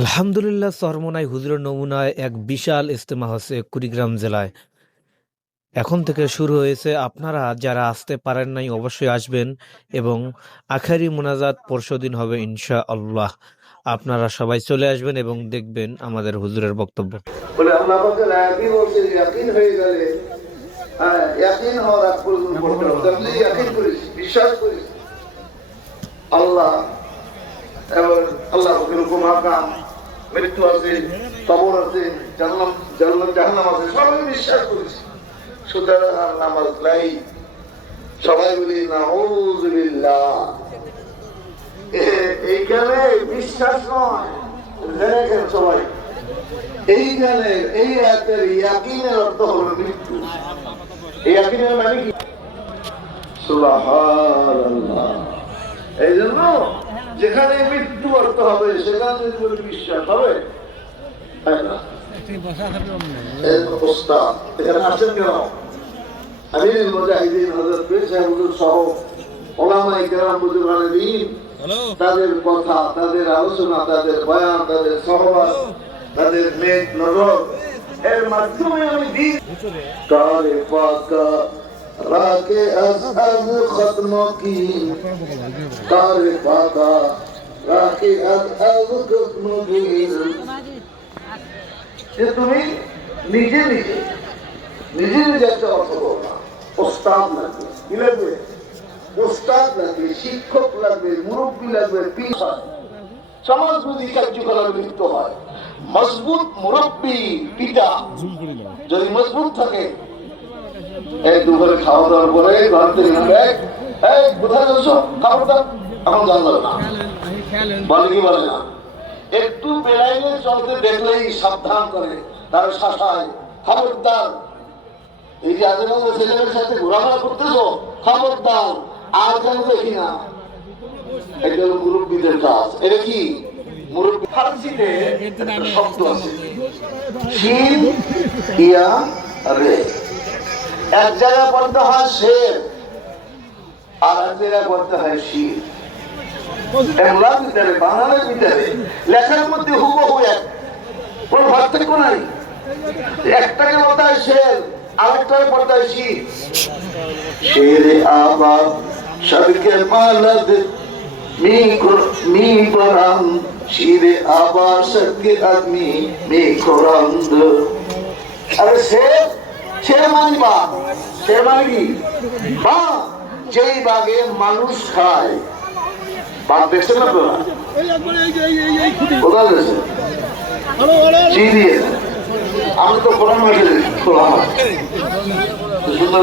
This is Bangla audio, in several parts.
আলহামদুলিল্লাহ চরমনাই হুজুরের নমুনায় এক বিশাল ইজতেমা হচ্ছে কুড়িগ্রাম জেলায়। এখন থেকে শুরু হয়েছে। আপনারা যারা আসতে পারেন নাই অবশ্যই আসবেন এবং আখেরি মোনাজাত পরশুদিন হবে ইনশা আল্লাহ আপনারা সবাই চলে আসবেন এবং দেখবেন আমাদের হুজুরের বক্তব্য। আল্লাহ ইয়াকিন হয়ে আল্লাহ এবং হুকুম মৃত্যু আছে, কবর আছে জান্নাত জান্নাত জাহান্নাম আছে, সবাই বিশ্বাস করিস সুতরাং নামাজ নাই। সবাই বলি নাউজুবিল্লাহ এইখানে বিশ্বাস নয়। সবাই। এইখানে, এই রাতের ইয়াকিনের অর্থ হলো মৃত্যু। ইয়াকিনের মানে কি? এই জন্য যেখানে মৃত্যু অর্থ হবে সেখানে যদি বিশ্বাস হবে অবস্থা। এখানে কেন? মুজাহিদিন পীর সহ কেরাম বুজুর্গানে তাদের কথা তাদের আলোচনা তাদের বয়ান তাদের সহবাদ তাদের মেঘ নজর এর মাধ্যমে আমি দিন কারে পাকা রাকে আসহাব খতম কি কারে পাকা রাকে আসহাব খতম কি যে তুমি নিজে নিজে নিজে নিজে একটা অর্থ করো না ওস্তাদ লাগবে কি লাগবে ওস্তাদ লাগবে শিক্ষক লাগবে মুরব্বী লাগবে পীর হয়। সমাজ বুদ্ধি কার্যকলাপ লিপ্ত হয় মজবুত মুরব্বী পিতা যদি মজবুত থাকে এই দুপুরে খাওয়া দাওয়ার পরে ঘর থেকে ব্যাগ এই কোথায় যাচ্ছ? খাবার দাও এখন জানলো না। বলে কি বলে না? একটু বেলাইলে চলতে দেখলেই সাবধান করে, তার শাসায়, খবরদার। এই যে আজে বাজে ছেলেমেয়ের সাথে ঘোরাফেরা করতেছো? খবরদার, আর কেন দেখি না? এটা হলো মুরব্বীদের কাজ। এটা কি? মুরব্বী ফার্সিতে শব্দ আছে। শিব ইয়া, রে। এক জায়গায় পড়তে হয় শের, আর এক জায়গায় পড়তে হয় শিব বাংলার ভিতরে বাংলার ভিতরে, লেখার মধ্যে হুবহু এক। কোন পার্থক্য নাই। একটাকে হয় শের, আরেকটাকে বলতে হয় শিব শেরে আবার সবকে মালদ শিরে আবার আদমি, মি আরে শের? শের মানে বা শের মানে কি? বা, যেই বাগে মানুষ খায়। বাঘ দেখছেন আপনারা? আমি তো কোরআন সুন্দর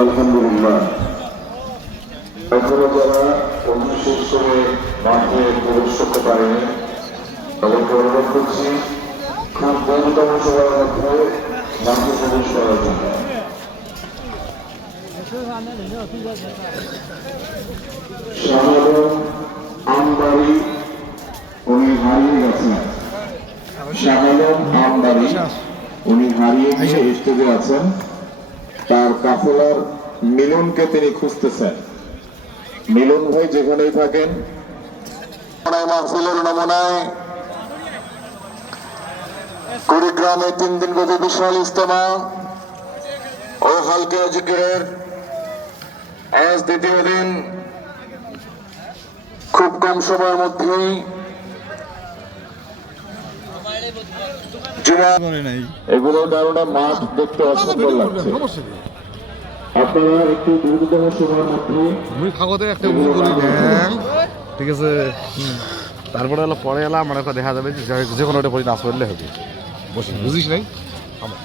আলহামদুলিল্লাহ। এখনও যারা অগ্নিশস্ত্রে মাঠে প্রবেশ করতে পারেনি তাদেরকে অনুরোধ করছি। খুব দ্রুততম সময়ের মধ্যে মঞ্চে প্রবেশ করার জন্য। আমবাড়ি উনি হারিয়ে গেছেন। শাহাদম আমবাড়ি উনি হারিয়ে গিয়ে স্টেজে আছেন। তার কাফেলার মিলনকে তিনি খুঁজতেছেন। মিলন ভাই যেখানেই থাকেন। মাহফিলের নমুনায় কুড়িগ্রামে তিন দিন ব্যাপী বিশাল ইজতেমা ও হালকা জিকিরের আজ দ্বিতীয় দিন খুব কম সময়ের মধ্যেই এগুলোর কারণে মাঠ দেখতে অসুন্দর লাগছে। আপনারা একটু দ্রুততম সময়ের মধ্যে মুই কাগজে একটা উঁচু করে দেন ঠিক আছে তারপরে হলো পরে এলাম মানে একটা দেখা যাবে যে যে কোনো একটা পরি নাচ করলে হবে। বসে বুঝিস নাই? আমার।